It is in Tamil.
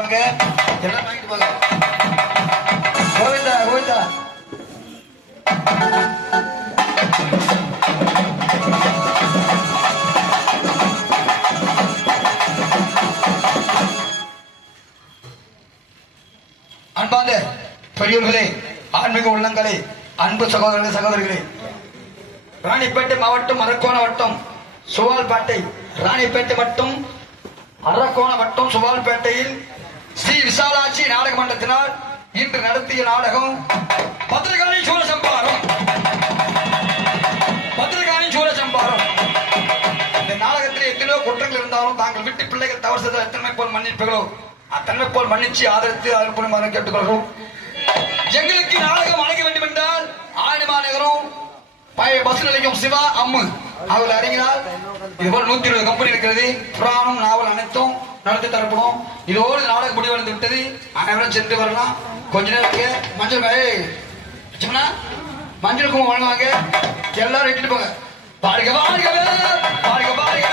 எல்லாம் வாங்கிட்டு போங்க. கோவிந்தா கோவிந்தா. அன்பார்ந்த பெரியவர்களே, ஆன்மீக உள்ளங்களே, அன்பு சகோதரர்களே, சகோதரிகளே, ராணிப்பேட்டை மாவட்டம் அரக்கோண வட்டம் சுவால்பேட்டை, ராணிப்பேட்டை மட்டும் அரக்கோண வட்டம் சுவால்பேட்டையில் ஸ்ரீ விசாலாட்சி நாடக மன்றத்தினால் இன்று நடத்திய நாடகம் பத்திரகாளி சூரசம்பாரம். பத்திரகாளி சூரசம்பாரம். இந்த நாடகத்தில் எத்தனையோ குற்றங்கள் இருந்தாலும் தாங்கள் விட்டு பிள்ளைகள் தவறு செய்த எத்தனை போல் மன்னிப்புகளோ அத்தன்மை போல் மன்னிச்சு ஆதரித்து அனுப்புமாறு கேட்டுக்கொள்கிறோம். எங்களுக்கு நாடகம் வழங்க வேண்டும் என்றால் ஆணி மாநகரம் பஸ் நிலையம் சிவா அம்மு அவர்கள் அறிஞரால் இதுபோல் 120 கம்பெனி இருக்கிறது. புராணம் நாவல் அனைத்தும் நடத்தி தரப்படும். இதோடு நாடகம் முடிவடைந்து விட்டது. அனைவரும் சென்று வரலாம். கொஞ்ச நேரத்துக்கு மஞ்சள் மஞ்சள் குங்குமம் வழங்குவாங்க. எல்லாரும் இட்டுட்டு போங்க. பாருங்க பாருங்க பாருங்க பாருங்க.